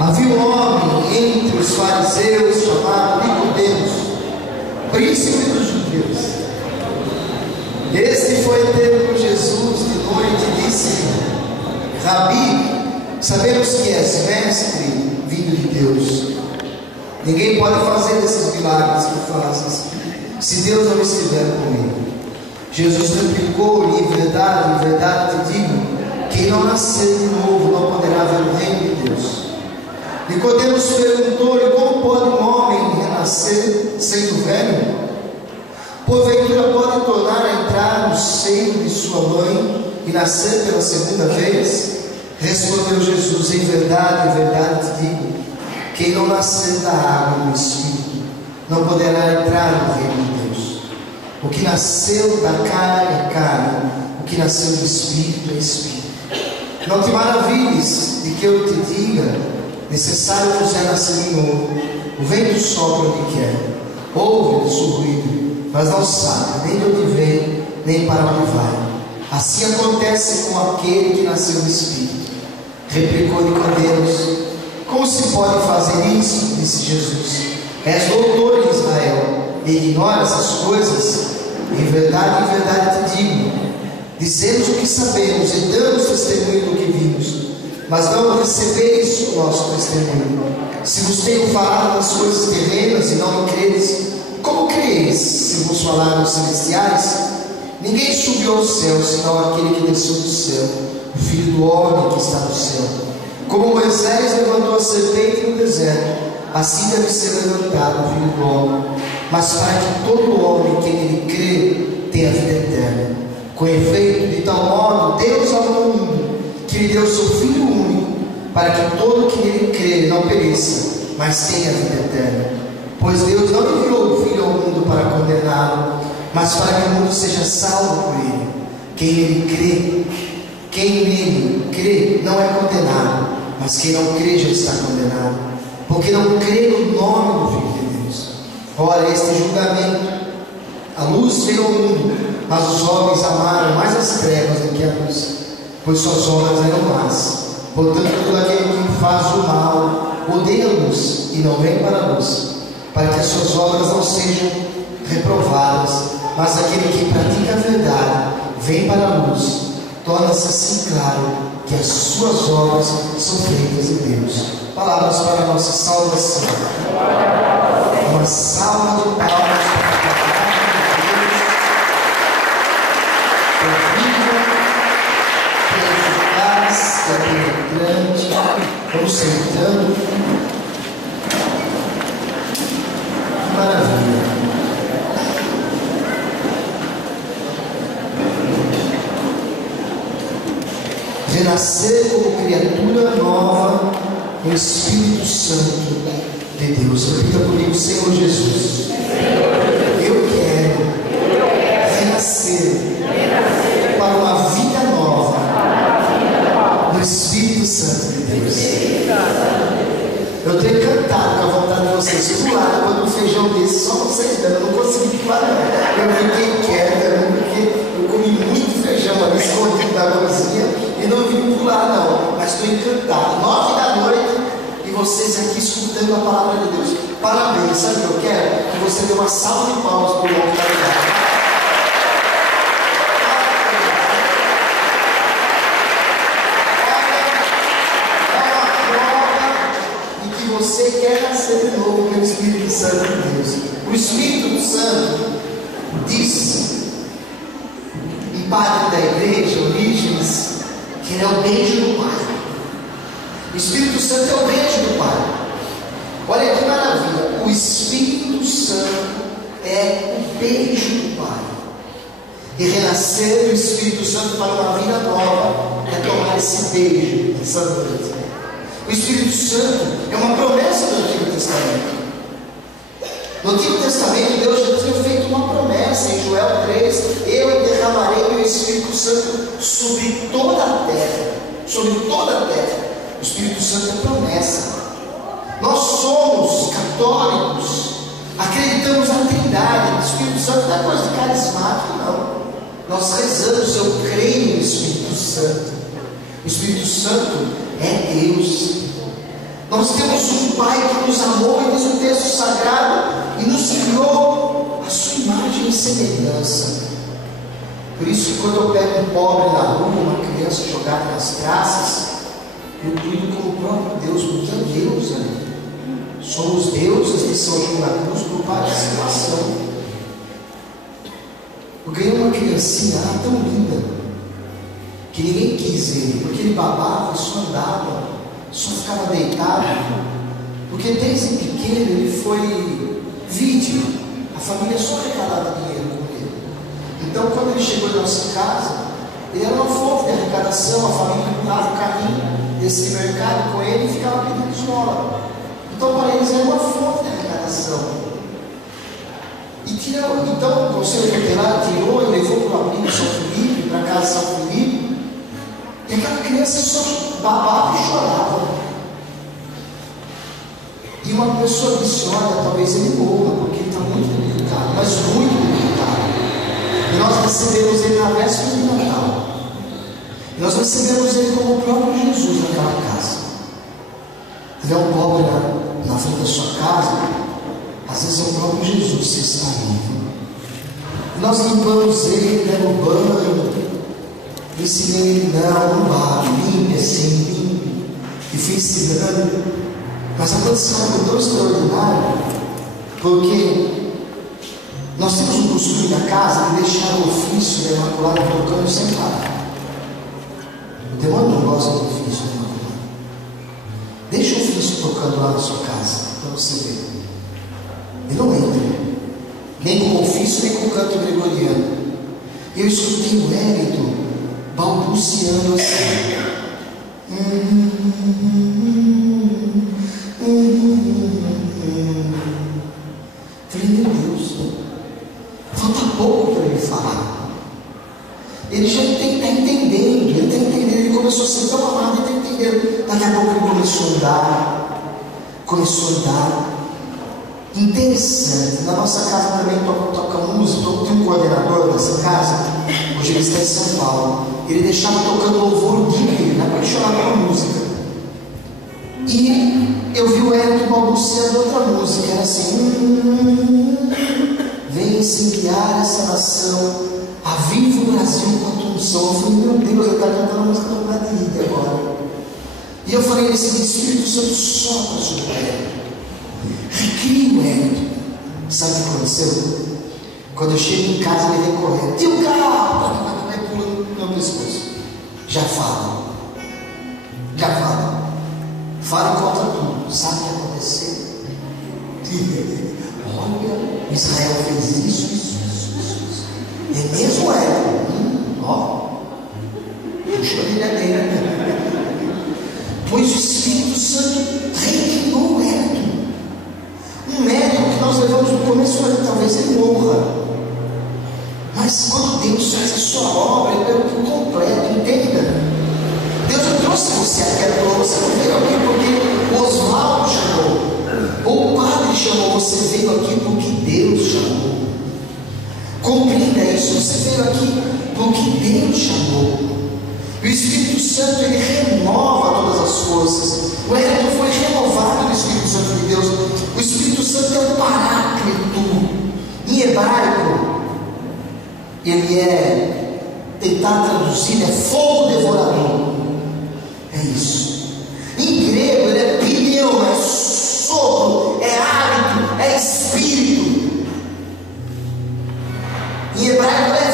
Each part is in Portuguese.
Havia um homem entre os fariseus chamado Nicodemos, príncipe dos judeus. Este foi ter com Jesus de noite e disse: Rabi, sabemos que és mestre vindo de Deus. Ninguém pode fazer esses milagres que fazes se Deus não estiver com ele. Jesus replicou-lhe: em verdade te digo, quem não nascer de novo não poderá ver o reino de Deus. Nicodemos perguntou-lhe: como pode um homem renascer sendo velho? Porventura pode tornar a entrar no seio de sua mãe e nascer pela segunda vez? Respondeu Jesus: em verdade te digo, quem não nascer da água e do Espírito não poderá entrar no reino de Deus. O que nasceu da carne é carne, o que nasceu do Espírito é Espírito. Não te maravilhes de que eu te diga: necessário vos é nascer de novo. O vento sopra onde quer, ouve o seu ruído, mas não sabe nem de onde vem, nem para onde vai. Assim acontece com aquele que nasceu do Espírito. Replicou Nicodemos: como se pode fazer isso? Disse Jesus: és doutor em Israel e ignoras essas coisas? Em verdade te digo, dizemos o que sabemos e damos testemunho do que vimos, mas não recebeis o nosso testemunho. Se vos tenho falado das coisas terrenas e não me credes, como creis se vos falar dos celestiais? Ninguém subiu ao céu senão aquele que desceu do céu, o Filho do homem que está no céu. Como Moisés levantou a serpente no deserto, assim deve ser levantado o Filho do homem, mas para que todo homem que nele crê tenha vida eterna. Com efeito, de tal modo Deus amou o mundo, que lhe deu seu Filho único, para que todo que nele crê não pereça, mas tenha vida eterna. Pois Deus não enviou o Filho ao mundo para condená-lo, mas para que o mundo seja salvo por ele. Quem nele crê não é condenado, mas quem não crê já está condenado, porque não crê no nome do Filho de Deus. Ora, este julgamento: a luz veio ao mundo, mas os homens amaram mais as trevas do que a luz, pois suas obras eram más. Portanto, todo aquele que faz o mal odeia a luz e não vem para a luz, para que as suas obras não sejam reprovadas. Mas aquele que pratica a verdade vem para a luz, torna-se assim claro que as suas obras são feitas em Deus. Palavras para a nossa salvação. Uma salva de palmas para a que é penetrante. Vamos sentando. Que maravilha. Renascer como criatura nova no Espírito Santo de Deus. Repita comigo: Senhor Jesus, eu quero renascer para uma vida nova no Espírito Santo de Deus. Eu tenho cantado com a vontade de vocês, pular quando um feijão desse, só vocês vendo, eu não consegui pular não. Eu fiquei quieto, porque eu comi muito feijão ali, escondido da cozinha, e não vim pular não, mas estou encantado. 9 da noite, e vocês aqui escutando a palavra de Deus. Parabéns, sabe o que eu quero? Que você dê uma salva de palmas para o irmão que está ligado. Você quer nascer de novo pelo Espírito Santo de Deus. O Espírito Santo disse um padre da igreja, Orígenes, que ele é o beijo do Pai. O Espírito Santo é o beijo do Pai. Olha que maravilha. O Espírito Santo é o beijo do Pai. E renascer do Espírito Santo para uma vida nova é tomar esse beijo essa noite. O Espírito Santo é uma promessa do Antigo Testamento. No Antigo Testamento, Deus já tinha feito uma promessa em Joel 3: eu derramarei meu Espírito Santo sobre toda a terra. Sobre toda a terra. O Espírito Santo é promessa. Nós somos católicos, acreditamos na Trindade. O Espírito Santo não é coisa de carismático, não. Nós rezamos: eu creio no Espírito Santo. O Espírito Santo é Deus. Nós temos um Pai que nos amou, e diz o texto sagrado, e nos criou a sua imagem e semelhança. Por isso que quando eu pego um pobre na rua, uma criança jogada nas praças, eu cuido como o próprio Deus, porque é Deus ali. Somos deuses que são julgados por participação. Eu ganhei uma criancinha lá tão linda, que ninguém quis ele, porque ele babava, só andava, só ficava deitado, porque desde pequeno ele foi vítima. A família só arrecadava dinheiro com ele. Então quando ele chegou em nossa casa, ele era uma fonte de arrecadação. A família empurrava o carrinho desse mercado com ele e ficava pedindo esmola. Então para eles era uma fonte de arrecadação. E tirou, então o conselho tutelar tirou e levou para o abrigo São Felipe, para a casa São Felipe, e aquela criança só babava e chorava. E uma pessoa disse: olha, talvez ele morra, porque ele está muito debilitado, mas muito debilitado. E nós recebemos ele na véspera de Natal. E nós recebemos ele como o próprio Jesus naquela casa. Se tiver um pobre na frente da sua casa, às vezes é o próprio Jesus que está ali. E nós limpamos ele, demos banho, ensinei ele: não bate, limpe assim, limpe. E fui ensinando. Mas a condição é tão extraordinária, porque nós temos um costume da casa de deixar o ofício da Imaculada tocando sem parar. O demônio não gosta do ofício da Imaculada. Deixa o ofício tocando lá na sua casa, para você ver. Ele não entra, nem com o ofício, nem com o canto gregoriano. Eu escutei o Hélito balbuciando assim. Falei: meu Deus, falta pouco para ele falar. Ele já está entendendo, ele começou a ser tão amado, ele está entendendo. Daqui a pouco ele começou a andar. Interessante, na nossa casa também toca música. Tem um coordenador dessa casa, hoje ele está em São Paulo. Ele deixava tocando louvor o dia inteiro, apaixonado pela música. E eu vi o Hélio balbuciando outra música, era assim: vem incendiar essa nação, aviva o Brasil com a tua unção. Eu falei: meu Deus, ele está cantando a música do Brasil agora. E eu falei nesse Espírito Santo, sopra sobre o Hélio, recria o Hélio. Sabe o que aconteceu? Quando eu chego em casa, ele vem correndo: tio carro, vai pulando no meu pescoço. Já fala. Fala contra tudo. Sabe o que aconteceu? Olha, Israel fez isso. É mesmo, ó. Puxou a brilhadeira. Pois o Espírito Santo reinou o Hélio. Um médico que nós levamos no começo, talvez ele morra. Mas quando Deus faz a sua obra, ele é por completo, entenda. Deus não trouxe você aqui à toa, você não veio aqui porque o Oswaldo chamou, ou o padre chamou, você veio aqui porque Deus chamou. Compreenda isso, você veio aqui porque Deus chamou. O Espírito Santo, ele renova todas as coisas. O Hélio foi renovado no Espírito Santo de Deus. O Espírito Santo é o Paráclito. Em hebraico, ele é, tentar traduzir, é fogo devorador. É isso. Em grego ele é pneu, é sopro, é hálito, é espírito. Em hebraico é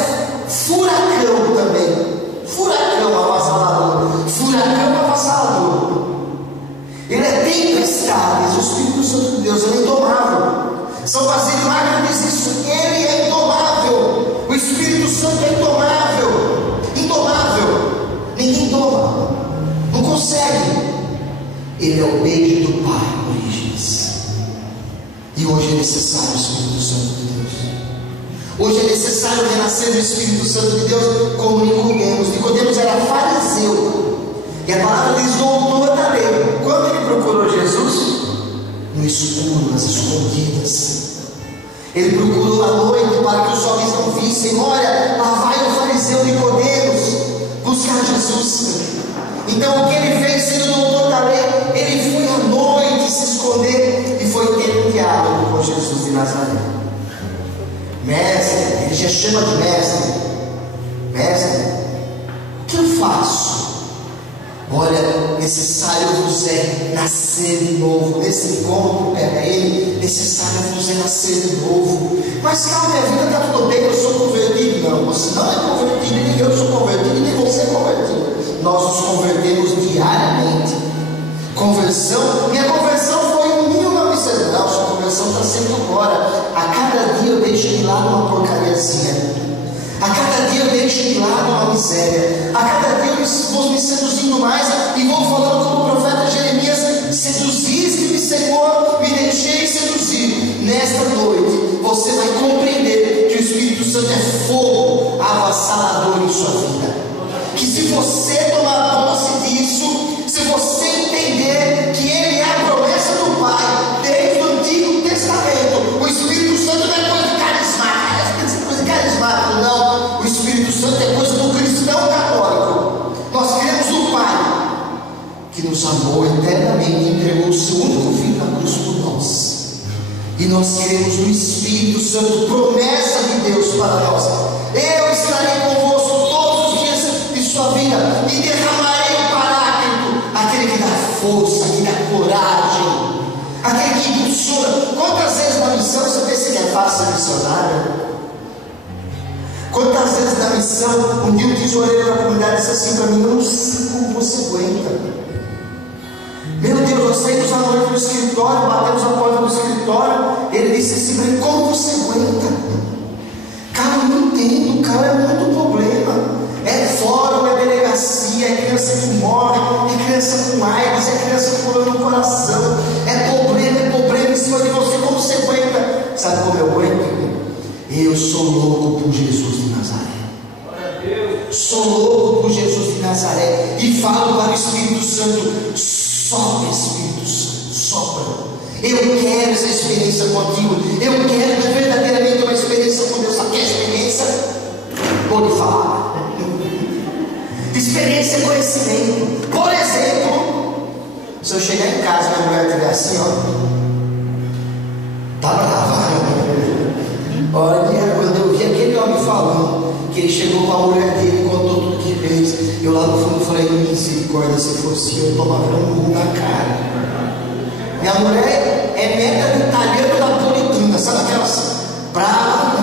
furacão também. Furacão avassalador. Ele é tempestade. O Espírito Santo de Deus, ele é indomável. São Basílio Magno diz isso: ele é indomável. O Espírito Santo é indomável. Ninguém toma, não consegue. Ele é o beijo do Pai, Orígenes. E hoje é necessário o Espírito Santo de Deus. Hoje é necessário renascer do Espírito Santo de Deus, como Nicodemos. Nicodemos era fariseu, e a palavra diz: doutor da lei. Quando ele procurou Jesus? No escuro, nas escondidas. Ele procurou à noite para que os homens não vissem. Olha, lá vai o fariseu Nicodemos buscar Jesus. Então o que ele fez, sendo doutor da lei? Ele foi à noite Ele já chama de mestre. Mestre, o que eu faço? Olha, necessário vos é nascer de novo. Nesse encontro, pega ele, necessário vos é nascer de novo. Mas calma, minha vida está tudo bem, eu sou convertido. Não, você não é convertido, nem eu sou convertido, nem você é convertido. Nós nos convertemos diariamente. Conversão, minha conversão foi em 1900. Não, sua conversão está sendo agora. A cada dia eu deixo de lado uma porcariazinha. A cada dia eu deixo de lado uma miséria. A cada dia eu vou me seduzindo mais e vou falando como o profeta Jeremias: seduziste-me, Senhor, me deixei seduzir. Nesta noite você vai compreender que o Espírito Santo é fogo avassalador em sua vida. Que se você tomar posse disso, se você entender que Ele é a promessa do Pai desde o Antigo Testamento, o Espírito Santo não é coisa de carismático, coisa de carismático, não. O Espírito Santo é coisa do cristão católico. Nós cremos no Pai que nos amou eternamente e entregou o seu único filho na cruz por nós. E nós cremos no Espírito Santo, promessa de Deus para nós. Eu estarei convosco todos os dias de sua vida e derramarei o Paráclito, aquele que dá força, que dá coragem, aquele que impulsiona. Quantas vezes na missão você pensa que é fácil ser missionário? Quantas vezes na missão, um dia o tesoureiro da comunidade disse assim para mim: eu não sei como você aguenta. Meu Deus, nós saímos à noite do escritório, batemos a porta do escritório, ele disse assim para mim: como você aguenta? Cara, eu não entendo, cara, é muito problema. É fórum, é delegacia, é criança que morre, é criança com AIDS, é criança com problema no coração, é problema em cima de você, como você aguenta? Sabe como eu aguento? Eu sou louco por Jesus de Nazaré. Sou louco por Jesus de Nazaré. E falo para o Espírito Santo: sopra, Espírito Santo, sopra. Eu quero essa experiência contigo. Eu quero ter verdadeiramente uma experiência com Deus. Sabe que é experiência? Vou lhe falar. Experiência é conhecimento. Por exemplo, se eu chegar em casa e a mulher estiver assim, ó, tá brava. Olha, quando eu vi aquele homem falando que ele chegou com a mulher dele e contou tudo que fez, eu lá no fundo falei: misericórdia, se fosse eu tomava um murro na cara. Minha mulher é meta de italiano napolitana, sabe aquelas bravas?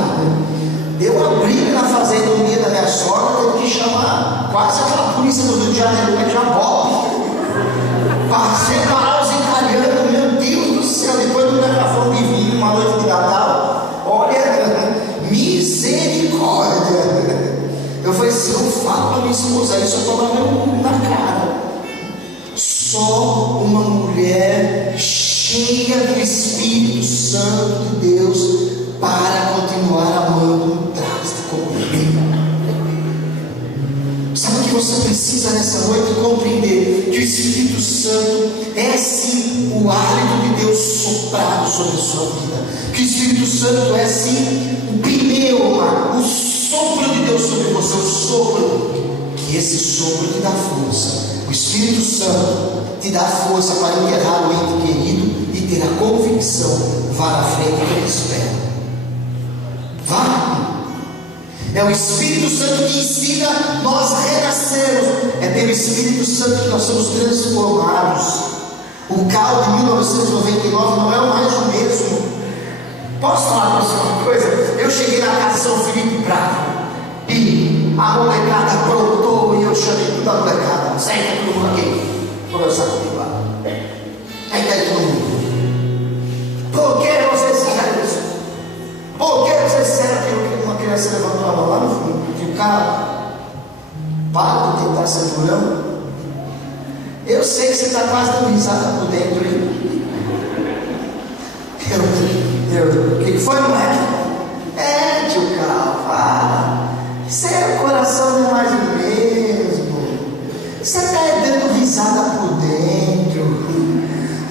Deu uma briga na fazenda um dia da minha sogra, teve que chamar quase aquela polícia do Rio de Janeiro, que já volta para separar os italianos. Meu Deus do céu, depois do garrafão de vinho, uma noite de Natal, olha, misericórdia. Eu falei: se eu falo para minha esposa isso, eu tomava um na cara. Só uma mulher cheia do Espírito Santo de Deus para continuar amando um traste como ele. Sabe o que você precisa nessa noite? Compreender que o Espírito Santo é sim o hálito de Deus soprado sobre a sua vida. Que o Espírito Santo é sim o pneuma, o sopro de Deus sobre você, o sopro. Que esse sopro te dá força. O Espírito Santo te dá força para enterrar o ente querido e ter a convicção: vá na frente que eu espero. Vá. É o Espírito Santo que ensina nós a renascermos. É pelo Espírito Santo que nós somos transformados. O Cal de 1999 não é mais o mesmo. Posso falar para você uma coisa? Eu cheguei na casa de São Felipe Bravo e a molecada aprontou e eu chamei toda a molecada: senta todo mundo aqui, conversar comigo lá. Senta aí todo mundo. Por que vocês fizeram isso? Por que vocês fizeram aquilo? Uma criança levantou a mão lá no fundo de um carro. Para de tentar ser durão. Eu sei que você está quase dando risada por dentro aí. O que foi, moleque? É, tio Cal, para. Seu coração não é mais o mesmo. Você está dando risada por dentro.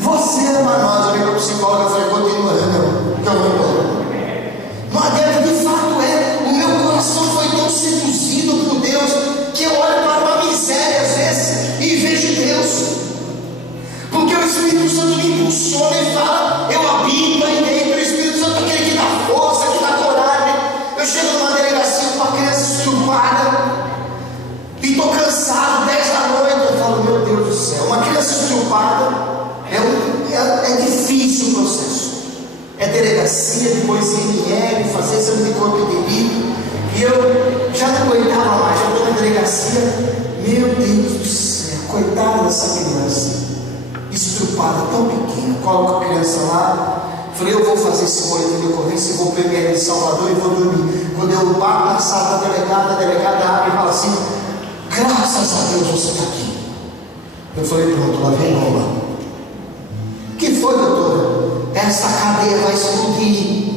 Você ama nós. Eu olhei para o psicólogo e falei: continuando, que eu vou embora. Não adianta, de fato é. O meu coração foi tão seduzido por Deus que eu olho para uma miséria às vezes e vejo Deus. Porque o Espírito Santo me impulsiona e fala: eu habito aí dentro. O Espírito Santo é aquele que dá força, que dá coragem. Eu chego numa delegacia com uma criança estrupada e estou cansado, 10 da noite. Eu falo, meu Deus do céu, uma criança estrupada é difícil o processo. É delegacia, depois IML, fazer exame de corpo de delito. E eu já não aguentava mais, eu estou na delegacia. Meu Deus do céu, coitada dessa criança, estrupada, tão pequena. Coloco a criança lá. Falei, eu vou fazer esse boletim de ocorrência, vou para o PML de Salvador e vou dormir. Quando eu bato na sala da delegada, a delegada abre e fala assim: graças a Deus você está aqui. Eu falei, pronto, lá vem Roma. O que foi, doutora? Essa cadeia vai explodir.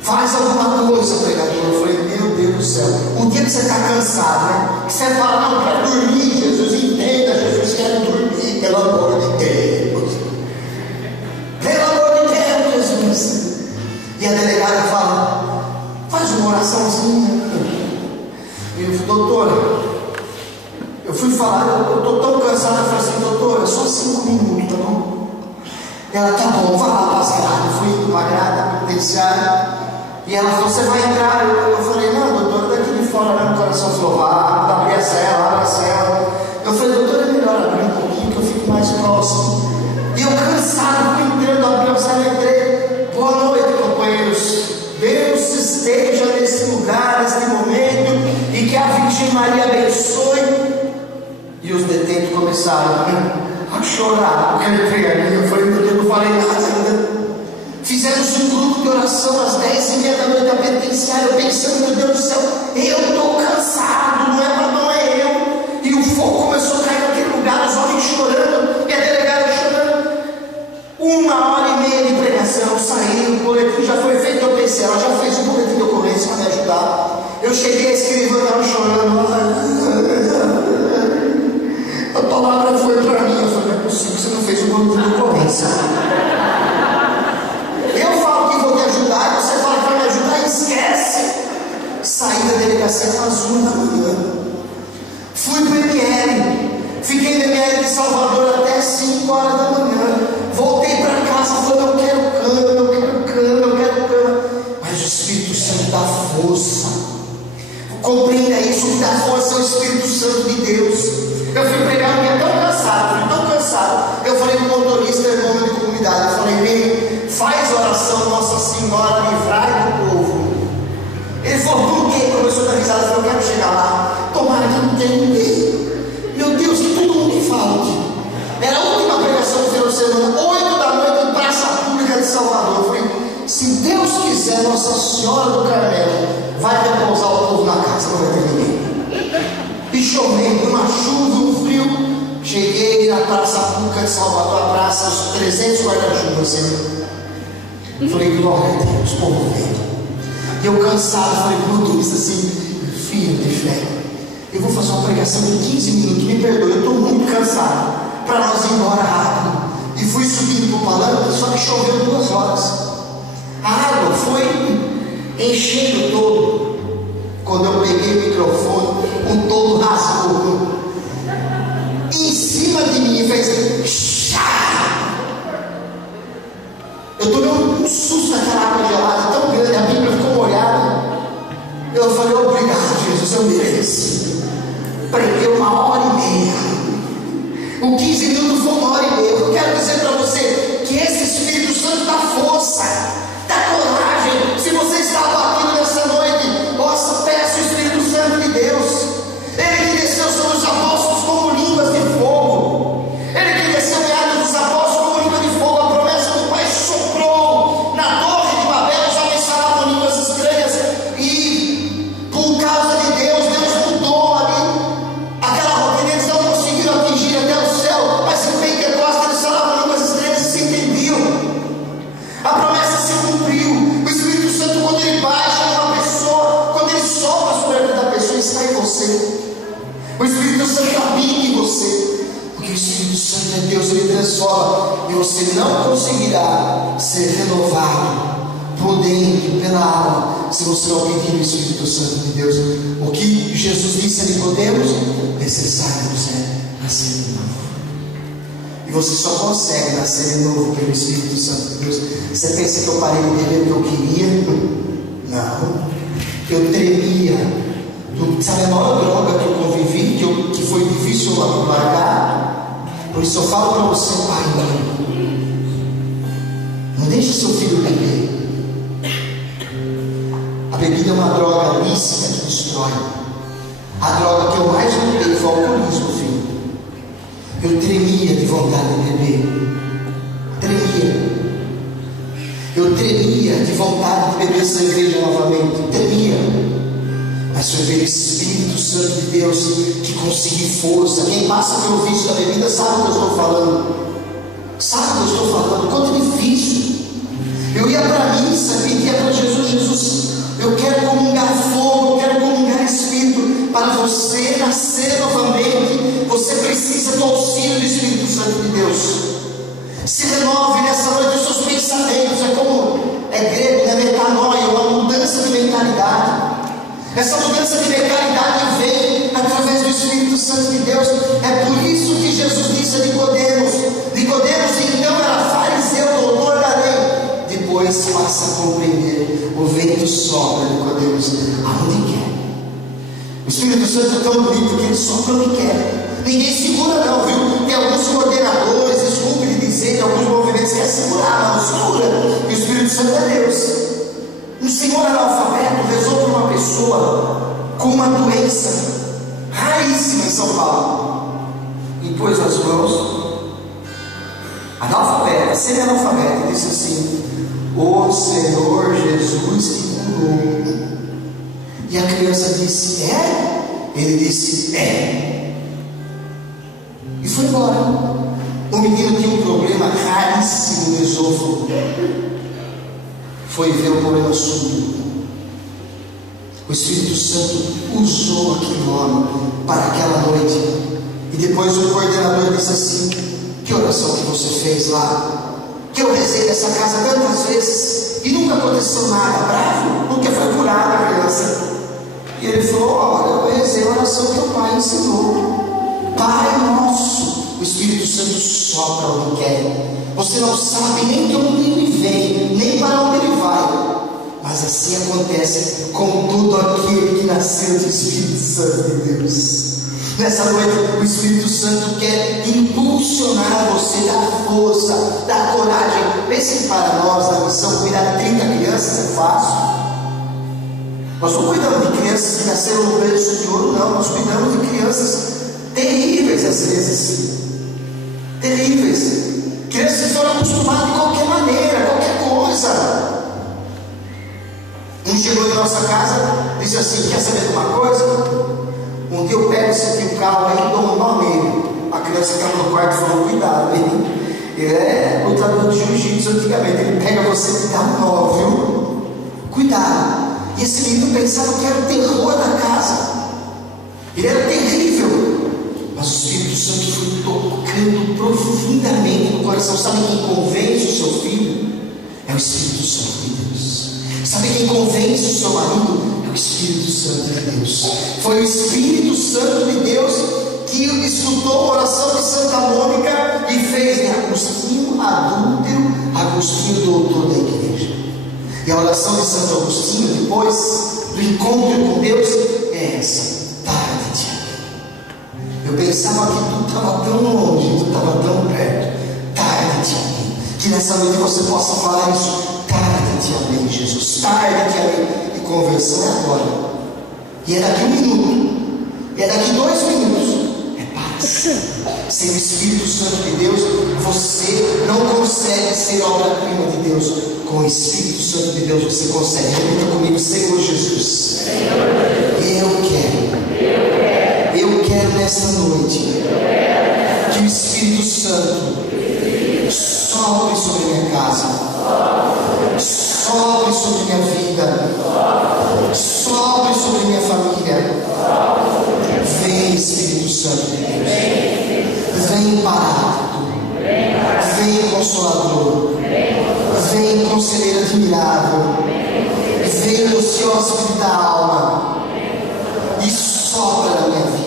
Faz alguma coisa, pregador. Eu falei, meu Deus do céu. O dia que você está cansado, né? Que você fala, não, quero dormir, Jesus, entenda, Jesus, quero dormir, pelo amor de Deus. Pelo amor de Deus, Jesus. E a delegada fala, faz uma oraçãozinha. E eu falei, doutora, eu fui falar, eu estou tão cansado. Eu falei assim, doutora, só 5 minutos, tá bom? Ela, tá bom, vai lá para as grades. Eu fui para a grade penitenciária. E ela falou, você vai entrar? Eu falei, não, doutora, daqui de fora, né? O coração falou, abri a cela, abre a cela. Eu falei, doutora, é melhor abrir um pouquinho que eu fico mais próximo. E eu cansado, fui entrando, abri a cela, entrei. Boa noite, companheiros. Deus esteja nesse lugar, nesse momento, e que a Virgem Maria abençoe. E os detentos começaram a chorar, porque eu entrei ali. Eu falei, meu Deus, não falei nada ainda. Fizemos um grupo de oração às 10h30 da noite da penitenciária. Eu pensando, meu Deus do céu, eu estou cansado, não é eu. E o fogo começou a cair naquele lugar, os homens chorando, e a delegada chorando. 1h30 de pregação, saiu, o boletim já foi feito. Eu pensei, ela já fez o boletim de ocorrência para me ajudar. Eu cheguei, a escrivã estava chorando. A palavra foi para mim. Eu falei, não é possível, você não fez o boletim de ocorrência. Eu falo que vou te ajudar, e você fala que vai me ajudar, e esquece. Saí da delegacia às 1 da manhã. Fui para o ML. Fiquei no ML de Salvador até 5 horas da manhã. Voltei para casa, falei, eu quero cama. Mas o Espírito Santo dá força. Compreenda isso, o que dá força é o Espírito Santo de Deus. Eu fui pregar um dia tão cansado. Eu falei para o motorista, irmão de comunidade, eu falei, bem, faz oração, Nossa Senhora, livrai do povo. Ele falou, por quê? Começou a dar risada, falou, eu quero chegar lá, tomara que não tenha ninguém. Meu Deus, que todo mundo falte. Era a última pregação do final de semana, 8 da noite, em praça pública de Salvador. Eu falei, se Deus quiser, Nossa Senhora do Carmelo vai repousar o povo na casa, não vai ter ninguém. E chovendo, uma chuva, um frio. Cheguei na praça pública de Salvador, a praça, os 300 guarda-chuvas, Senhor. Falei, glória a Deus, povo vendo. E eu cansado, falei pro motorista assim, filho de fé, eu vou fazer uma pregação de 15 minutos, me perdoe, eu estou muito cansado, para nós ir embora rápido. E fui subindo para o palanque, só que choveu 2 horas. A água foi enchendo todo. Quando eu peguei o microfone, o todo rasgou. Em cima de mim fez chá. Eu tomei um susto naquela água gelada tão grande, a Bíblia ficou molhada. Eu falei, obrigado, Jesus, eu mereço. Preguei 1h30. O 15 minutos foi 1h30. Eu quero dizer para você que esse Espírito Santo dá força, dá coragem. Se você está abatido nessa noite, possa, peça o Espírito Santo de Deus. Ele que desceu sobre os apóstolos como línguas de fogo. Ele que desceu em Atos dos Apóstolos como língua de fogo. A promessa do Pai soprou na torre de Babel, os homens falavam línguas estranhas. E por causa de Deus, Deus mudou ali aquela rotina. Eles não conseguiram atingir até o céu, mas em Pentecostes eles falavam línguas estranhas e se entendiam. A promessa se cumpriu. O Espírito Santo, quando ele baixa numa pessoa, quando ele sopra sobre a vida da pessoa, está em você. O Espírito Santo habita em você, porque o Espírito Santo é Deus, ele transforma, e você não conseguirá ser renovado por dentro, pela alma, se você não pedir o Espírito Santo de Deus. O que Jesus disse a Nicodemos, necessário é nascer de novo. E você só consegue nascer de novo pelo Espírito Santo de Deus. Você pensa que eu parei de beber porque eu queria? Não. Eu tremia. Sabe a maior droga que eu convivi, que foi difícil largar? Por isso eu falo para você, pai, não deixe seu filho beber. A bebida é uma droga lícita que destrói. A droga que eu mais lutei foi o alcoolismo, filho. Eu tremia de vontade de beber. Tremia. Eu tremia de vontade de beber cerveja novamente. Tremia. Mas foi ver o Espírito Santo de Deus que consegui força. Quem passa pelo vício da bebida sabe o que eu estou falando. Sabe o que eu estou falando? Quanto é difícil. Eu ia para a missa, pedia para Jesus: Jesus, eu quero comungar fogo, eu quero comungar Espírito. Para você nascer novamente, você precisa do auxílio do Espírito Santo de Deus. Se renove nessa noite os seus pensamentos. É como é grego, né? Metanoia, uma mudança de mentalidade. Essa mudança de mentalidade vem através do Espírito Santo de Deus. É por isso que Jesus disse a Nicodemos: Nicodemos então era fariseu, doutor da lei. Depois passa a compreender: o vento sopra, Nicodemos, aonde quer. O Espírito Santo é tão bonito que ele sopra onde quer. Ninguém segura não, viu? Tem alguns coordenadores, desculpe de dizer, alguns movimentos que querem segurar, não segura. E o Espírito Santo é Deus. Um senhor analfabeto rezou por uma pessoa com uma doença raríssima em São Paulo. E pôs as mãos, analfabeta, semi-analfabeta, e disse assim: o Senhor Jesus te curou. E a criança disse: é? Ele disse: é. E foi embora. O menino tinha um problema raríssimo no esôfago. Foi ver o problema sumiu. O Espírito Santo usou aquele homem para aquela noite. E depois o coordenador disse assim: que oração que você fez lá? Que eu rezei nessa casa tantas vezes e nunca aconteceu nada. Bravo, porque foi curada a criança. E ele falou: olha, eu rezei a oração que o pai ensinou. Pai nosso. O Espírito Santo sopra onde quer. Você não sabe nem de onde ele vem, nem para onde ele vai. Mas assim acontece com todo aquele que nasceu do Espírito Santo de Deus. Nessa noite, o Espírito Santo quer impulsionar você, dar força, dar coragem. Pense que para nós, na missão, cuidar de 30 crianças é fácil. Nós não cuidamos de crianças que nasceram no berço de ouro, não. Nós cuidamos de crianças terríveis às vezes. Terríveis. Crianças que foram acostumadas de qualquer maneira, qualquer coisa. Um chegou na nossa casa, disse assim: quer saber de uma coisa? Um dia eu pego esse aqui, o carro aí e dou um nó nele. A criança que estava no quarto falou: cuidado, hein? Ele é lutador de jiu-jitsu antigamente. Ele pega você e dá um nó, viu? Cuidado. E esse menino pensava que era o terror da casa. Ele era terrível. Mas o Espírito Santo foi tocando profundamente no coração. Sabe quem convence o seu filho? É o Espírito Santo de Deus. Sabe quem convence o seu marido? É o Espírito Santo de Deus. Foi o Espírito Santo de Deus que escutou a oração de Santa Mônica e fez de Agostinho adúltero, Agostinho doutor da igreja. E a oração de Santo Agostinho, depois do encontro com Deus, é essa: tarde te amei. Eu pensava que tu estava tão longe, tu estava tão perto. Tarde te amei. Que nessa noite você possa falar isso: tarde te amei, Jesus. Tarde te amei. E conversão é agora. E é daqui 1 minuto. E é daqui 2 minutos. É paz. Sem o Espírito Santo de Deus, você não consegue ser obra-prima de Deus. Com o Espírito Santo de Deus você consegue. Repita comigo: Senhor Jesus, eu quero nesta noite que o Espírito Santo sopre sobre minha casa, sopre sobre minha vida, sopre sobre minha família. Vem, Espírito Santo de Deus, vem Paráclito, vem Consolador, vem Conselheiro admirável, vem Doce hóspede da alma e sopra na minha vida.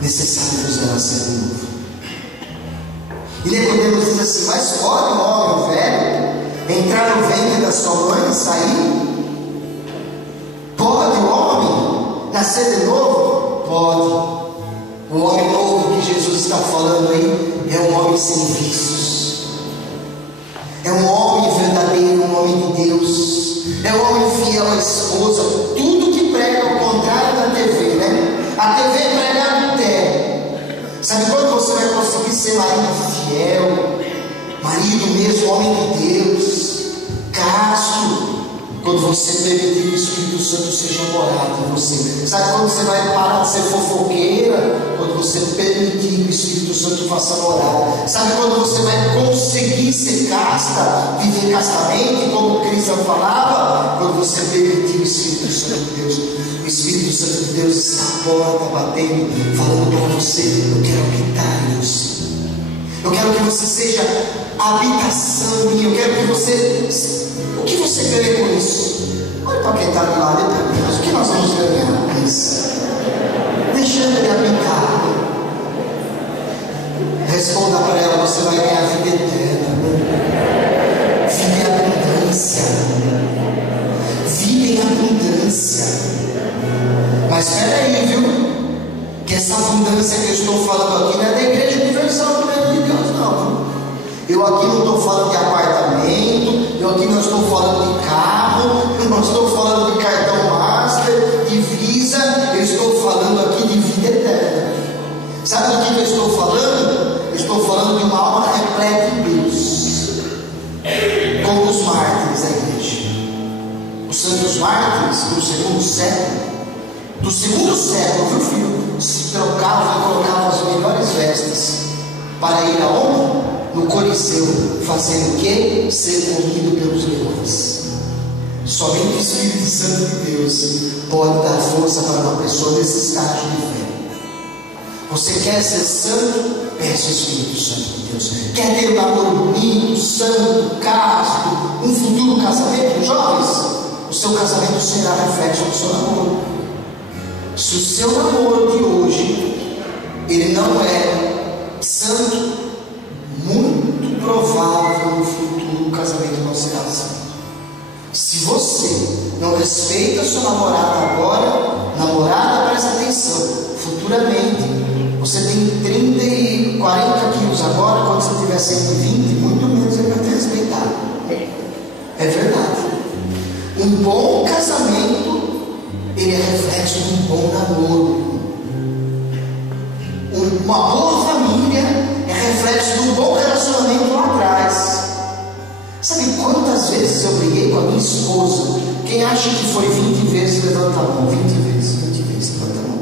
Necessário nos nascer de novo. E Nicodemos diz assim: mas pode um homem velho entrar no ventre da sua mãe e sair? Pode o homem nascer de novo? Pode. O homem novo que Jesus está falando aí é um homem sem vícios, é um homem verdadeiro, um homem de Deus, é um homem fiel à esposa. Tudo que prega ao contrário da TV, né? A TV prega adultério. Sabe quando você vai conseguir ser marido fiel, marido mesmo, homem de Deus, casto? Quando você permitir que o Espírito Santo seja morado em você. Sabe quando você vai parar de ser fofoqueira? Quando você permitir que o Espírito Santo faça morada. Sabe quando você vai conseguir ser casta, viver castamente, como o Cristo falava? Quando você permitir o Espírito Santo de Deus. O Espírito Santo de Deus está à porta, batendo, falando para você: eu quero habitar em você. Eu quero que você seja a habitação minha. Eu quero que você... O que você ganha com isso? Olha para quem está do lado e pergunta: o que nós vamos ganhar com isso? Deixando ele habitar. Responda para ela: você vai ganhar vida eterna, vida em abundância, vida em abundância. Mas espera aí, viu? Que essa abundância que eu estou falando aqui não é da Igreja Universal do Reino de Deus, não. Eu aqui não estou falando de apartamento, eu aqui não estou falando de carro, eu não estou falando de cartão master, de visa, eu estou falando aqui de vida eterna. Sabe do que eu estou falando? Eu estou falando de uma alma repleta em Deus, como os mártires da igreja. Os santos mártires do segundo século, viu, filho? Se trocavam e colocavam as melhores vestes para ir aonde? No Coliseu, fazendo o quê? Ser comido pelos leões. Somente o Espírito Santo de Deus pode dar força para uma pessoa nesse estágio de fé. Você quer ser santo? Peça o Espírito Santo de Deus. Quer ter um namoro bonito, santo, casto, um futuro casamento? Jovens, o seu casamento será reflexo do seu namoro. Se o seu namoro de hoje ele não é santo, muito provável no futuro o casamento não será santo. Se você não respeita a sua namorada agora, namorada, presta atenção, futuramente você tem 30 e 40 quilos agora, quando você tiver 120, muito menos ele vai te respeitar. É verdade. Um bom casamento, ele é reflexo de um bom namoro. Uma boa família é reflexo de um bom relacionamento lá atrás. Sabe quantas vezes eu briguei com a minha esposa? Quem acha que foi 20 vezes, levanta a mão. 20 vezes, levanta a mão.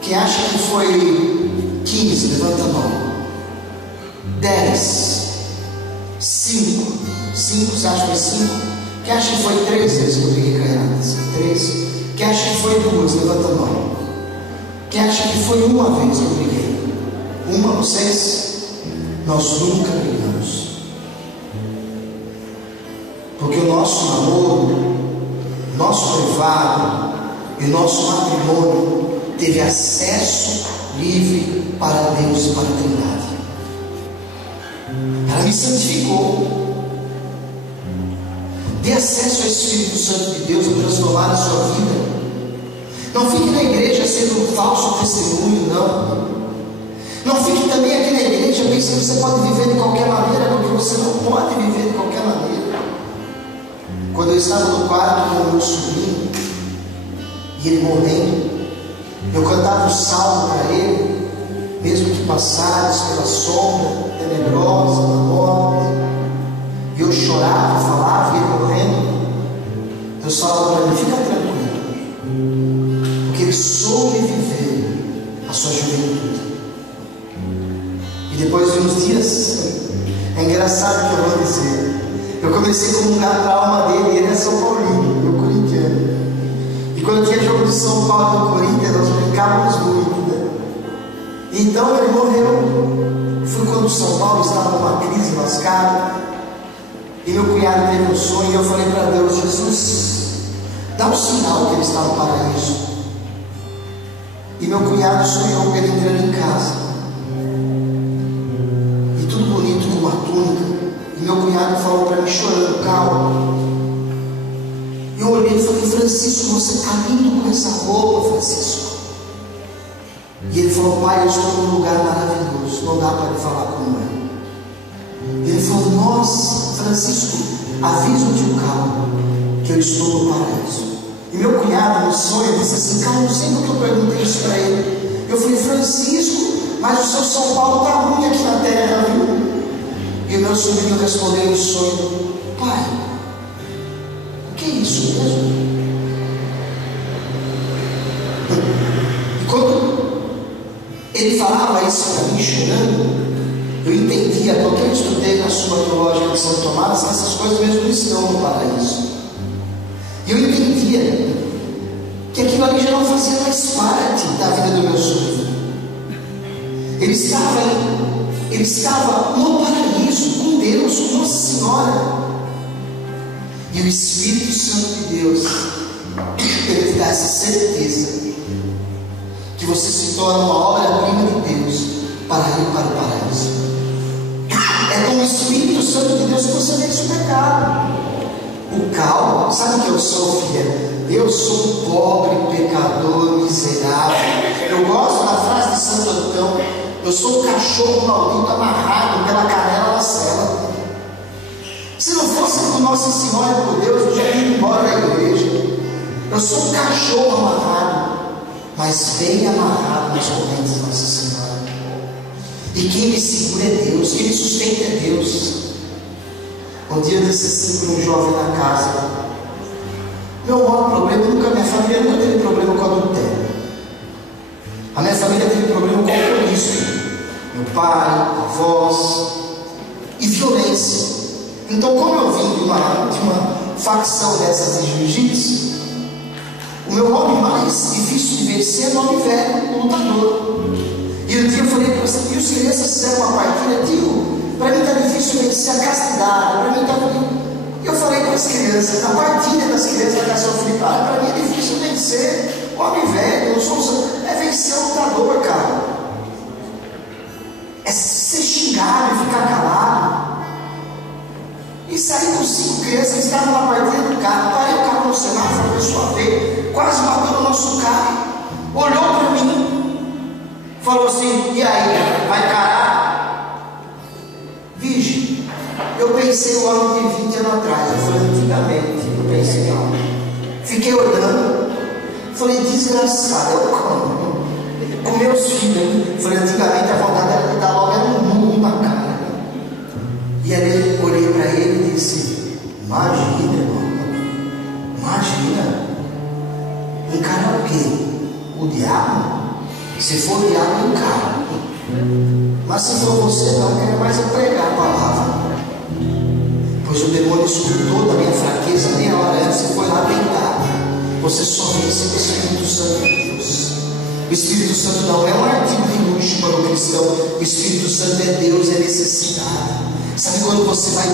Quem acha que foi 15, levanta a mão. 10, 5, você acha que foi 5? Quem acha que foi 3 vezes que eu briguei com a Renata? 3. Quem acha que foi 2, levanta a mão. Quem acha que foi uma vez que eu briguei? Uma, vocês? Nós nunca brigamos. Porque o nosso namoro, nosso noivado e o nosso matrimônio teve acesso livre para Deus e para a Trindade. Ela me santificou. Dê acesso ao Espírito Santo de Deus para transformar a sua vida. Não fique na igreja sendo um falso testemunho, não. Não fique também aqui na igreja pensando que você pode viver de qualquer maneira, porque você não pode viver de qualquer maneira. Quando eu estava no quarto com o meu sobrinho, e ele morrendo, eu cantava um salmo para ele, mesmo que passares pela sombra tenebrosa da morte, e eu chorava, falava, e ele morrendo, Deus falava para mim: fica tranquilo, porque ele soube viver a sua juventude. E depois de uns dias, é engraçado o que eu vou dizer, eu comecei a comungar a alma dele, e ele é São Paulino, eu corintiano. E quando tinha jogo de São Paulo e do Corinthians, nós brincávamos muito, né? Então ele morreu. Foi quando o São Paulo estava numa crise lascada, e meu cunhado teve um sonho, e eu falei para Deus: Jesus, dá um sinal que ele está no paraíso. E meu cunhado sonhou com ele entrando em casa, e tudo bonito com uma túnica. E meu cunhado marido falou para mim chorando, calma. Eu olhei e falei, Francisco, você está lindo com essa roupa, Francisco. E ele falou, pai, eu estou num lugar maravilhoso, não dá para lhe falar como é. Ele falou, nossa, Francisco, avisa o tio Carlos que eu estou no paraíso. E meu cunhado, no sonho, disse assim, cara, não sei porque eu perguntei isso para ele. Eu falei, Francisco, mas o seu São Paulo está ruim aqui na terra, viu? E o meu sobrinho respondeu no sonho, pai, o que é isso mesmo? E quando ele falava isso para mim chorando, eu entendia, porque eu estudei na Suma Teológica de São Tomás, que essas coisas mesmo não estão no paraíso. E eu entendia que aquilo ali já não fazia mais parte da vida do meu sobrinho. Ele estava no paraíso com Deus, com Nossa Senhora. E o Espírito Santo de Deus, ele te dá essa certeza que você se torna uma obra-prima de Deus para ir para o paraíso. É com o Espírito Santo de Deus que você vence o pecado. O cal, sabe o que eu sou, filha? Eu sou um pobre pecador miserável. Eu gosto da frase de Santo Antão: eu sou um cachorro maldito amarrado pela canela da cela. Se não fosse por Nossa Senhora e por Deus, eu já ia embora da igreja. Eu sou um cachorro amarrado, mas bem amarrado nas correntes de Nossa Senhora. E quem me segura é Deus, quem me sustenta é Deus. Um dia desse assim, um jovem na casa. Meu maior problema, minha família nunca teve problema com adultério. A minha família teve problema com o alcoolismo. Meu pai, avós e violência. Então, como eu vim de uma facção dessas de jiu-jitsu, o meu nome mais difícil de vencer é o nome velho, lutador. E um dia eu falei para você, e os crianças fizeram uma partilha, tio, para mim está difícil vencer a castidade, para mim está difícil. E eu falei para as crianças, na partilha das crianças da Casa Felipe, para mim é difícil vencer o homem velho, é vencer o lutador, cara. É ser xingado e ficar calado. E saí com 5 crianças que estavam na partida do carro. Parei o carro no semáforo, a pessoa veio, quase bateu no nosso carro, olhou para mim, falou assim, e aí, vai parar? Vige, eu pensei o ano de 20 anos atrás, eu falei, antigamente, eu pensei, não. Fiquei olhando, falei, desgraçado, eu como? Com meus filhos, falei, antigamente a vontade era de dar logo um murro na cara. E aí eu olhei para ele e disse, imagina, irmão, imagina, encarar o quê? O diabo? Se for o diabo, eu encaro. Mas se for você, não quero mais eu pregar a palavra. Pois o demônio escutou da minha fraqueza meia hora antes e foi lá deitar. Você só vence com o Espírito Santo de Deus. O Espírito Santo não é um artigo de luxo para o cristão. O Espírito Santo é Deus, é necessidade. Sabe quando você vai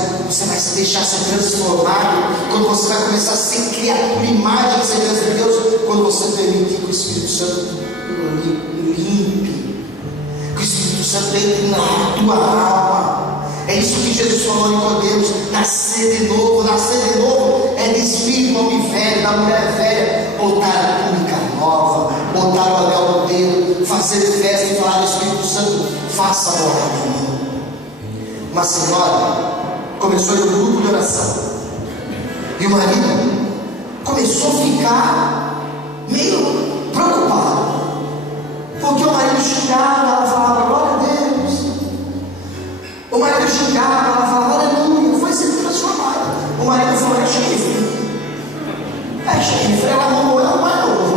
se deixar ser transformado? Quando você vai começar a ser criatura, imagem e semelhança de Deus? Quando você permitir que o Espírito Santo limpe, que o Espírito Santo entre na tua alma. É isso que Jesus falou em Nicodemus: nascer de novo é despir do homem velho, da mulher velha, botar a túnica nova, botar o anel no dedo, fazer festa e falar ao Espírito Santo: faça morar em mim. Uma senhora começou a ir no grupo de oração e o marido começou a ficar meio preocupado, porque o marido xingava, ela falava glória a Deus, o marido xingava, ela falava aleluia, foi sendo transformada. O marido falou: é chifre, ela arrumou ela mais novo.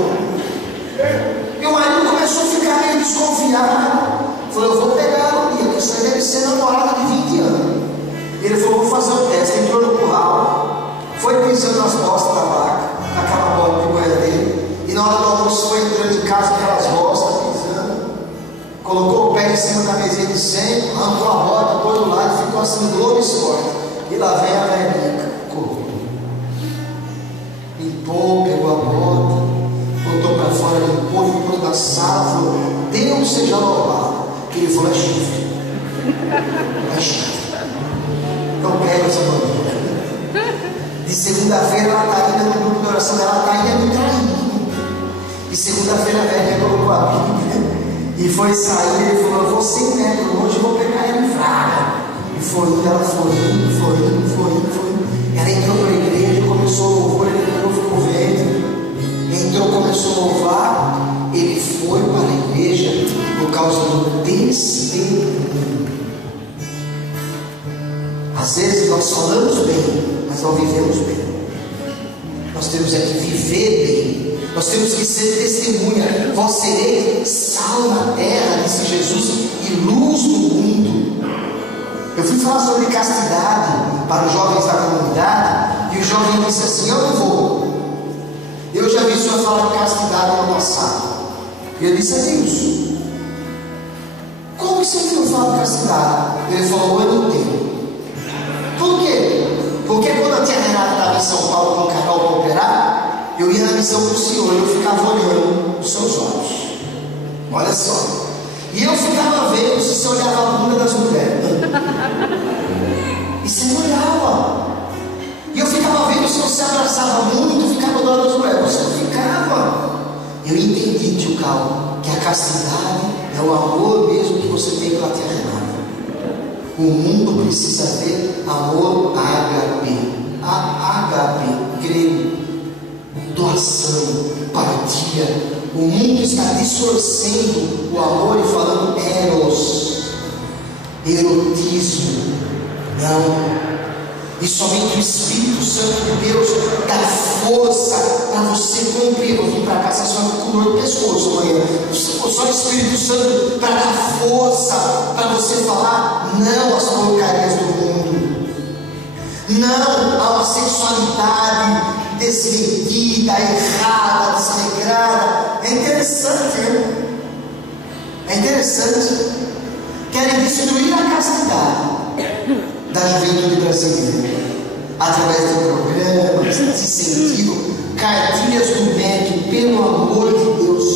E o marido começou a ficar meio desconfiado. Falou: eu vou pegar ela um dia, que isso deve ser namorada de 20 anos. Ele falou: vou fazer o teste. Entrou no curral, foi pisando nas costas da vaca, aquela bola de goiânia dele, e na hora do almoço foi entrando em casa com aquelas costas, pisando, colocou o pé em cima da mesinha de centro, arrancou a roda, pôs do lado e ficou assim, globo esporte. E lá vem a velhinha, correu, limpou, pegou a bota, botou para fora, limpou, ficou na sala, falou: Deus seja louvado. Ele falou: é chifre. É chifre. eu pego essa bandeira. De segunda-feira ela está indo no grupo de oração, ela está indo me traindo. E segunda-feira a velha colocou a Bíblia e foi sair. Ele falou: eu vou 100 metros longe, vou pegar ele em fraga. E foi indo, ela foi indo. Ela entrou para a igreja, começou a louvar, ele entrou, ficou vendo. Entrou, começou a louvar. Ele foi para a igreja por causa do testemunho. Às vezes nós falamos bem, mas não vivemos bem. Nós temos é que viver bem. Nós temos que ser testemunha. Vós sereis sal na terra, disse Jesus, e luz do mundo. Eu fui falar sobre castidade para os jovens da comunidade, e o jovem disse assim: eu não vou. Eu já vi o senhor falar de castidade no passado. E eu disse: Deus, como que você não fala de castidade? Ele falou: eu não tenho. Por quê? Porque quando a tia Renata estava em São Paulo com o Carol para operar, eu ia na missão do senhor, eu ficava olhando os seus olhos. Olha só. E eu ficava vendo se você olhava a bunda das mulheres. E você não olhava. E eu ficava vendo se você abraçava muito, ficava do lado das mulheres. Você não ficava. Eu entendi, tio Cal, que a castidade é o amor mesmo que você tem pela tia Renata. O mundo precisa ver amor ágape. Ágape, grego, doação, partilha. O mundo está distorcendo o amor e falando eros, erotismo. Não. E somente o Espírito Santo de Deus dá força para você cumprir. Eu vim para cá, você só com dor no pescoço amanhã. Só o Espírito Santo para dar força para você falar não às porcarias do mundo, não a uma sexualidade desmedida, errada, desregrada. É interessante, né? É interessante. Querem destruir a castidade da juventude brasileira através de programas de sentido, cartilhas do MEC. Pelo amor de Deus,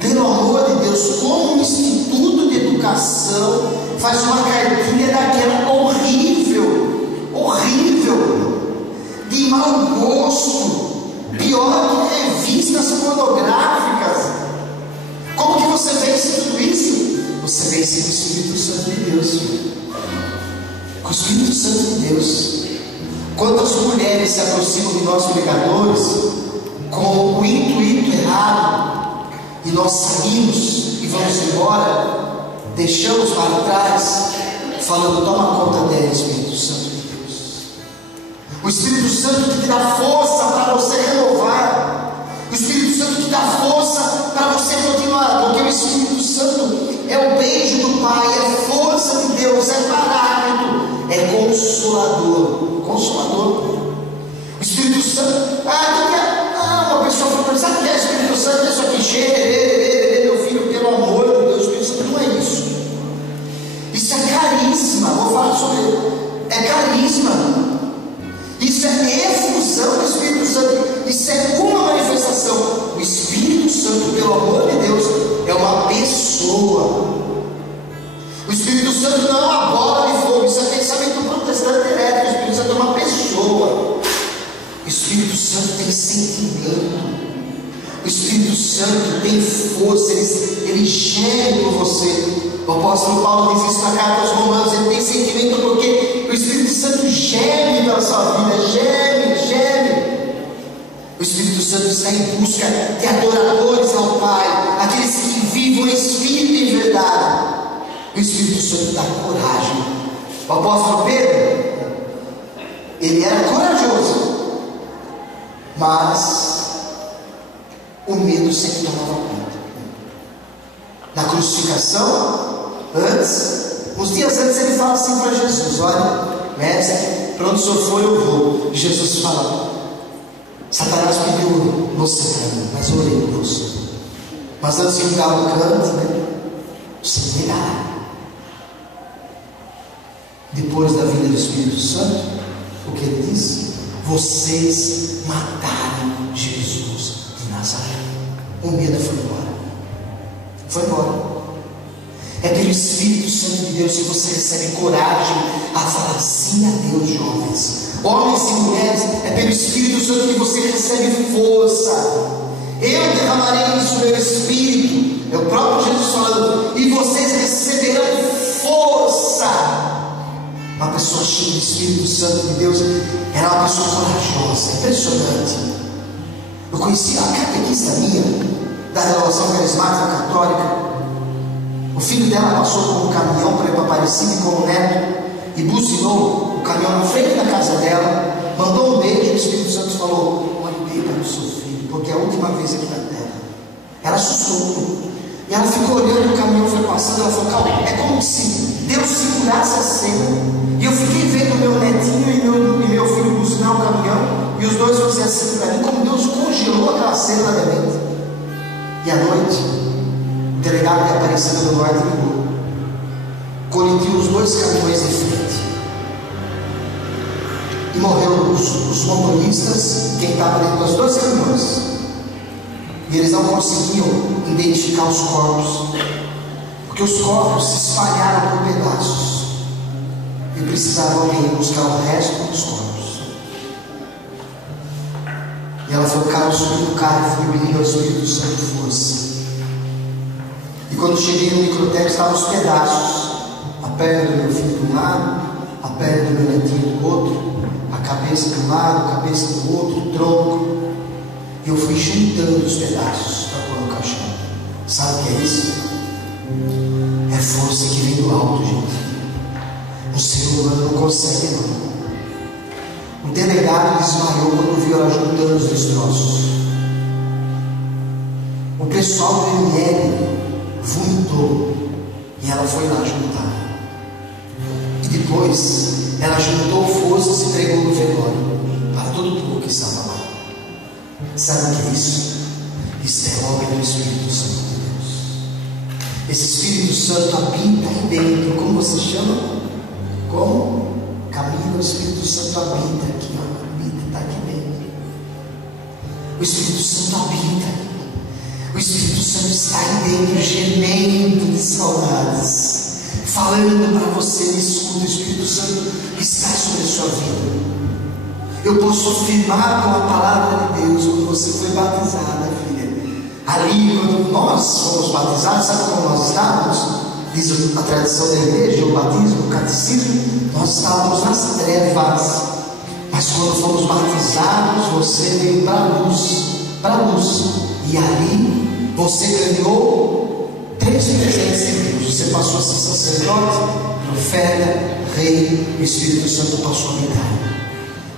pelo amor de Deus, como o Instituto de Educação faz uma cartilha daquela horrível, de mau gosto, pior que revistas pornográficas. Como que você vence tudo isso? Você vence com o Espírito Santo de Deus, com o Espírito Santo de Deus. Quantas mulheres se aproximam de nós pregadores com o intuito errado, e nós saímos e vamos embora, deixamos para trás, falando: toma conta dela, Espírito Santo de Deus. O Espírito Santo que te dá força para você renovar, o Espírito Santo que dá força para você continuar, porque o Espírito Santo é o beijo do Pai, é força de Deus, é paráclito, é consolador. O Espírito Santo, uma pessoa falou: sabe o que é Espírito Santo? É isso aqui, meu filho, pelo amor de Deus. O Espírito Santo não é isso. Isso é carisma. Vou falar sobre ele. É carisma. Isso é efusão do Espírito Santo. Isso é uma manifestação. O Espírito Santo, pelo amor de Deus, é uma pessoa. O Espírito Santo não é uma bola de fogo. Isso é pensamento protestante herético. O Espírito Santo é uma pessoa. O Espírito Santo tem sentimento. O Espírito Santo tem força. Ele geme por você. O apóstolo Paulo diz isso na carta aos Romanos. Ele tem sentimento porque o Espírito Santo geme pela sua vida. Geme. O Espírito Santo está em busca de adoradores ao Pai, aqueles que vivam em espírito e em verdade. O Espírito Santo dá coragem. O apóstolo Pedro, ele era corajoso, mas o medo sempre tomava conta. Na crucificação, uns dias antes, ele fala assim para Jesus: olha, mestre, para onde o senhor for eu vou. E Jesus fala: Satanás pediu você para mim, mas eu orei por você. Mas antes de ficar no canto, você negará. Depois da vinda do Espírito Santo, o que ele disse? Vocês mataram Jesus de Nazaré. O medo foi embora. É pelo Espírito Santo de Deus que você recebe coragem a falar sim a Deus, jovens. Homens e mulheres, é pelo Espírito Santo que você recebe força. Eu derramarei isso no meu Espírito. É o próprio Jesus falando. E vocês receberão força. Uma pessoa cheia do Espírito Santo de Deus, era uma pessoa corajosa, impressionante. Eu conheci a catequista minha, da renovação carismática católica. O filho dela passou com um caminhão para ir para Aparecida e com o neto, e buzinou o caminhão na frente da casa dela, mandou um beijo, e o Espírito Santo falou: olhe bem para o seu filho, porque é a última vez aqui na terra. Ela assustou, e ela ficou olhando, o caminhão foi passando, ela falou: calma, é como se Deus segurasse a cena. E eu fiquei vendo meu netinho e meu filho buzinar o caminhão, e os dois fizeram assim para mim, como Deus congelou aquela cena da minha mente. E à noite, o delegado de Aparecida do Norte ligou, colidiu os dois caminhões em frente, e morreu os motoristas, quem estava dentro dos dois caminhões, e eles não conseguiam identificar os corpos, porque os corpos se espalharam por pedaços, e precisavam alguém buscar o resto dos corpos. E ela falou: cara, eu subi do carro e fui pedir ao Espírito Santo força. E quando cheguei no microtério, estavam os pedaços, a perna do meu filho de um lado, a perna do meu netinho do outro, a cabeça de um lado, a cabeça do outro, o tronco. E eu fui juntando os pedaços para pôr no caixão. Sabe o que é isso? É força que vem do alto, gente. O ser humano não consegue, não. O delegado desmaiou quando viu ela juntando os destroços. O pessoal do ML vomitou e ela foi lá juntar. E depois ela juntou força e se entregou no velório para todo o povo que estava lá. Sabe o que é isso? Isso é obra do Espírito Santo de Deus. Esse Espírito Santo habita aí dentro. Como você chama? Como? Caminho, o Espírito Santo habita aqui, ó, habita, está aqui dentro. O Espírito Santo habita. O Espírito Santo está aí dentro, gemendo de saudades, falando para você: escuta, o Espírito Santo está sobre a sua vida. Eu posso afirmar com a palavra de Deus, quando você foi batizada, filha, ali, quando nós fomos batizados, sabe como nós estávamos? Diz a tradição da igreja, o batismo, o catecismo, nós estávamos nas trevas, mas quando fomos batizados, você veio para a luz, e ali você ganhou 3 presentes de Deus. Você passou a ser sacerdote, profeta, rei, o Espírito Santo passou a habitar.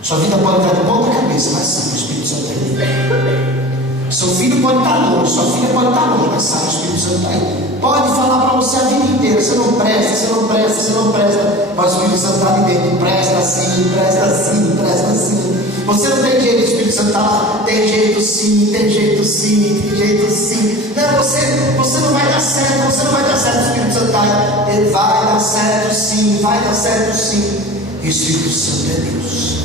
Sua vida pode estar de ponta cabeça, mas sabe, o Espírito Santo está aí. Seu filho pode estar longe, sua filha pode estar longe, mas sabe, o Espírito Santo está aí. Pode falar para você a vida inteira: você não presta, você não presta, você não presta, mas o Espírito Santo está ali dentro: presta sim, presta sim, presta sim. Você não tem jeito, o Espírito Santo está lá: tem jeito sim, tem jeito sim, tem jeito sim. Não, você não vai dar certo, você não vai dar certo. O Espírito Santo está lá: ele vai dar certo sim, vai dar certo sim. E o Espírito Santo é Deus,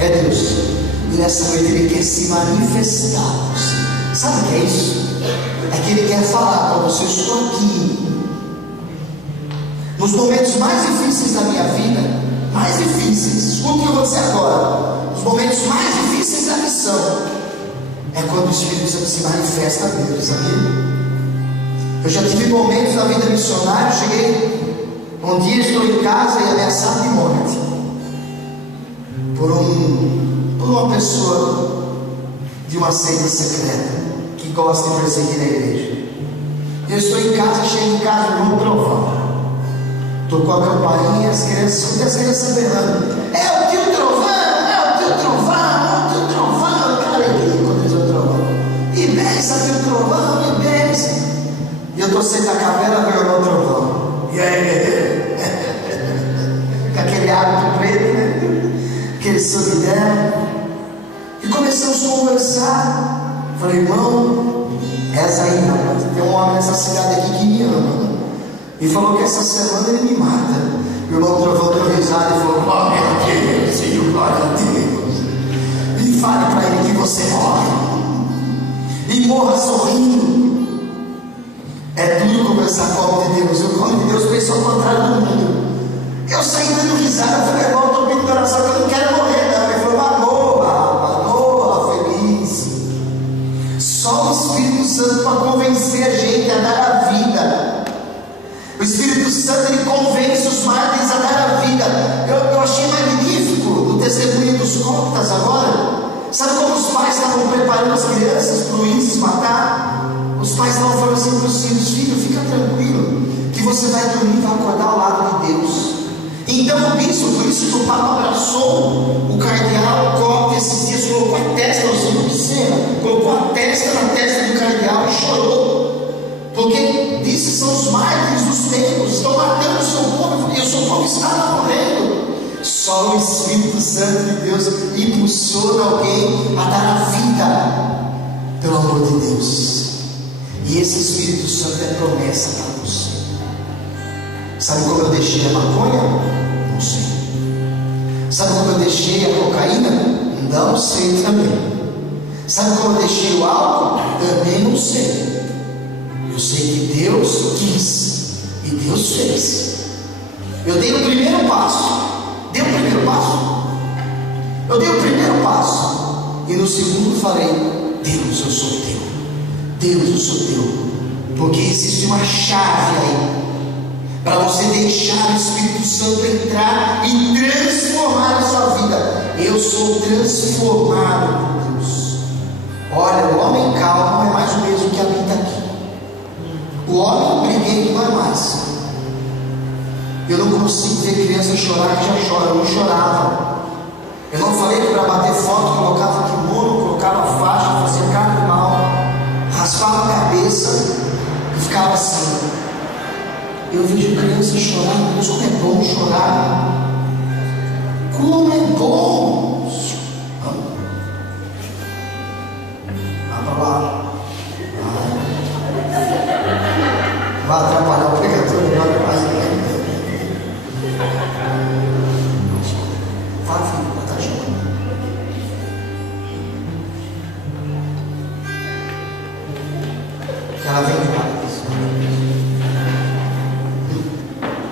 é Deus. E nessa noite ele quer se manifestar a você. Sabe o que é isso? É que ele quer falar para você: eu estou aqui. Nos momentos mais difíceis da minha vida, mais difíceis, escuta o que eu vou dizer agora. Os momentos mais difíceis da missão é quando o Espírito Santo se manifesta a Deus, sabia? Eu já tive momentos na vida missionária. Cheguei um dia, estou em casa e ameaçado de morte por uma pessoa de uma seita secreta que gosta de perseguir a igreja. Eu estou em casa, chego em casa, irmão Trovão, tocou a campainha, as crianças berrando: é o tio Trovão, é o tio Trovão, é o tio Trovão. Que alegria quando eles o Trovão. E benção, tio Trovão, e benção. E eu estou sentado na caverna, meu irmão Trovão: e aí, com aquele hábito preto, né? Aquele solidão. E começamos a conversar. Falei: irmão, essa aí, rapaz, tem um homem nessa cidade aqui que me ama, e falou que essa semana ele me mata. O irmão Trovão deu risada e falou: glória a Deus, Senhor, glória a Deus. E fale para ele que você morre, e morra sorrindo. É duro conversar com o homem de Deus. O homem de Deus pensa ao contrário do mundo. Eu saí dando risada, eu falei, irmão, estou pedindo oração, que eu não quero morrer, não. Ele falou, Manoa, feliz. Só o Espírito Santo para convencer a gente a dar a vida. O Espírito Santo, ele convence os mártires a dar a vida. Eu achei magnífico o testemunho dos coptas agora. Sabe como os pais estavam preparando as crianças para o ISIS matar? Os pais estavam falando assim para os filhos: filho, fica tranquilo, que você vai dormir e vai acordar ao lado de Deus. Então o bispo, por isso que o Papa abraçou o cardeal Copta esses dias, colocou a testa, colocou a testa na testa do cardeal e chorou, porque disse: são os mártires dos tempos, estão matando o seu povo, e o seu povo estava morrendo. Só o Espírito Santo de Deus impulsiona alguém a dar a vida pelo amor de Deus. E esse Espírito Santo é promessa para você. Sabe como eu deixei a maconha? Não sei. Sabe como eu deixei a cocaína? Não sei também. Sabe como eu deixei o álcool? Também não sei. Eu sei que Deus quis e Deus fez. Eu dei o primeiro passo. Dei o primeiro passo. Eu dei o primeiro passo. E no segundo falei: Deus, eu sou teu. Deus, eu sou teu. Porque existe uma chave aí para você deixar o Espírito Santo entrar e transformar a sua vida. Eu sou transformado por Deus. Olha, o homem calmo não é mais o mesmo que habita aqui. O homem briguento não é mais. Eu não consigo ver criança chorar que já chora. Eu não chorava. Eu não falei que para bater foto colocava kimono, colocava faixa, fazia carnaval, raspava a cabeça e ficava assim. Eu vejo criança chorar, meu Deus, como é bom chorar. Como é bom. Vá para lá. Vai atrapalhar o pregador, vai mais. Fala, filho, ela está chorando. Ela vem de lá.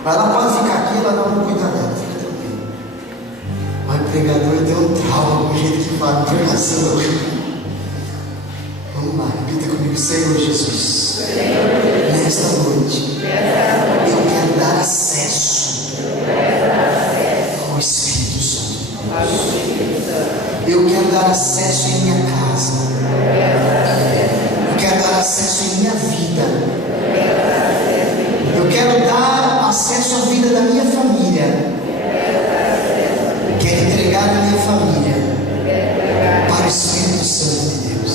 Mas ela pode ficar aqui, ela não cuida dela, fica tranquilo. Mas o pregador deu um trauma, o jeito que fala pregação. Vamos lá, repita comigo: Senhor Jesus, nesta noite, eu quero dar acesso ao Espírito Santo. Eu quero dar acesso em minha casa. Eu quero dar acesso em minha vida. Eu quero dar acesso à vida da minha família. Quero entregar a minha família para o Espírito Santo de Deus.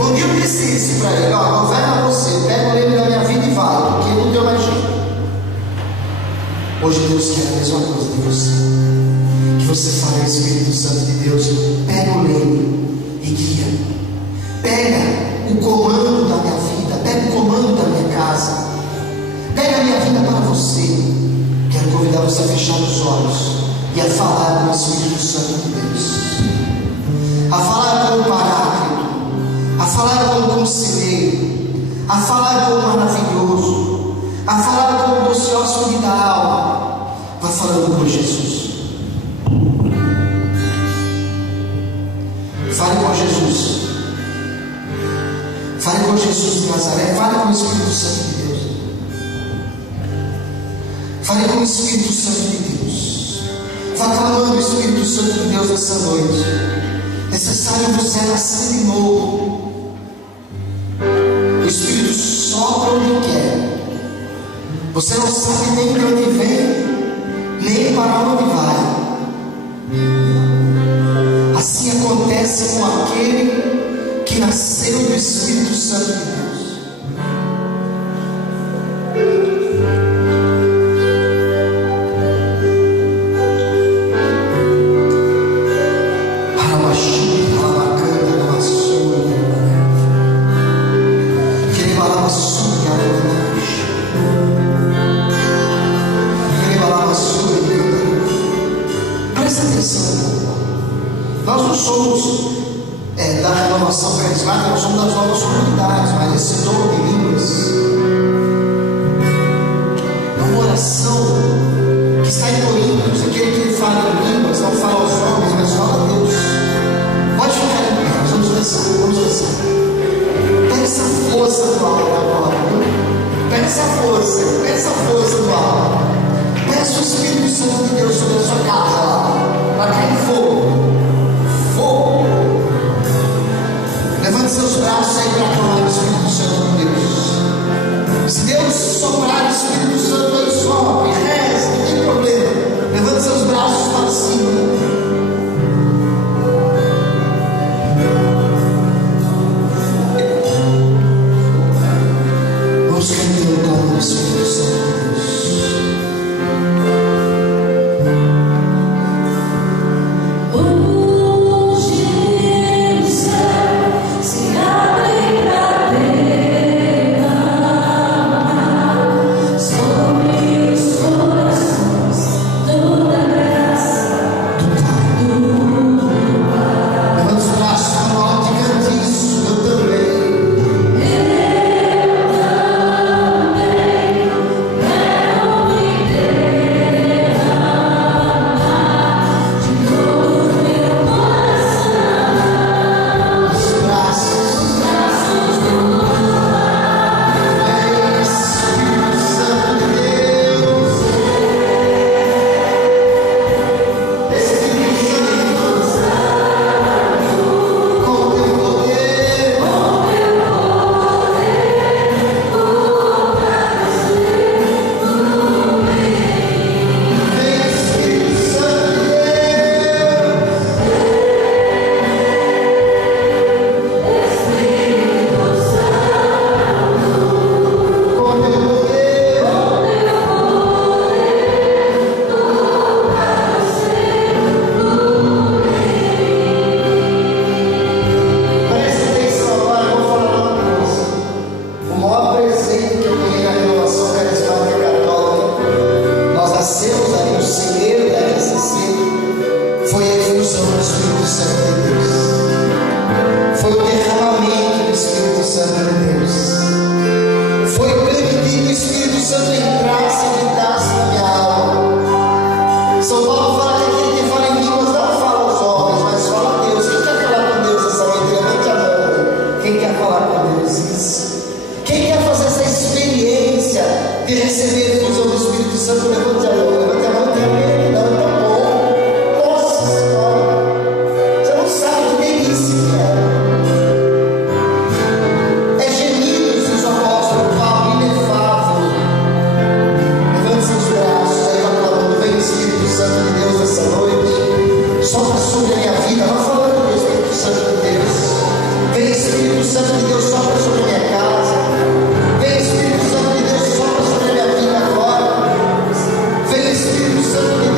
Um dia eu disse isso para ele: ó, governa você, pega o leme da minha vida e vai, porque não deu mais jeito. Hoje Deus quer a mesma coisa de você. Que você fale ao Espírito Santo de Deus: pega o leme e guia. Pega o comando da minha vida, pega o comando da minha casa. Pega a minha vida para você. Quero convidar você a fechar os olhos e a falar com o Espírito Santo de Deus, a falar com o Paráclito, a falar com o Conselheiro, a falar com o Maravilhoso, a falar com o doce hóspede da alma. Vá falando com Jesus. Fale com Jesus. Fale com Jesus de Nazaré. Fale com o Espírito Santo de Deus. Fale com o Espírito Santo de Deus. Vá clamando o Espírito Santo de Deus essa noite. Necessário você nascer de novo. O Espírito sopra onde quer. Você não sabe nem de onde vem, nem para onde vai. Assim acontece com aquele que nasceu do Espírito Santo de Deus. Nós não somos da renovação carismática, nós somos das novas comunidades, mas esse dom de línguas fazendo algo. Peça o Espírito Santo de Deus sobre a sua casa lá, para cair fogo. Fogo. Levante seus braços aí para acalmar o Espírito Santo de Deus. Se Deus soprar o Espírito Santo aí, sopre, reze, não tem problema. Levante seus braços para cima. Busca então o dom do Espírito Santo de Deus. Espírito Santo de Deus, sopra sobre a minha casa. Vem Espírito Santo de Deus, sopra sobre a minha vida agora. Vem Espírito Santo de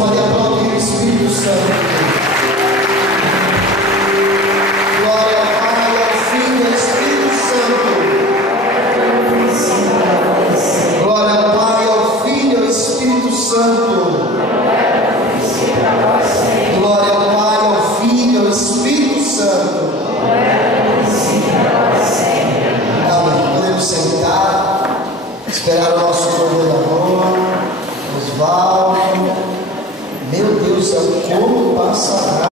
pode aplaudir o Espírito Santo.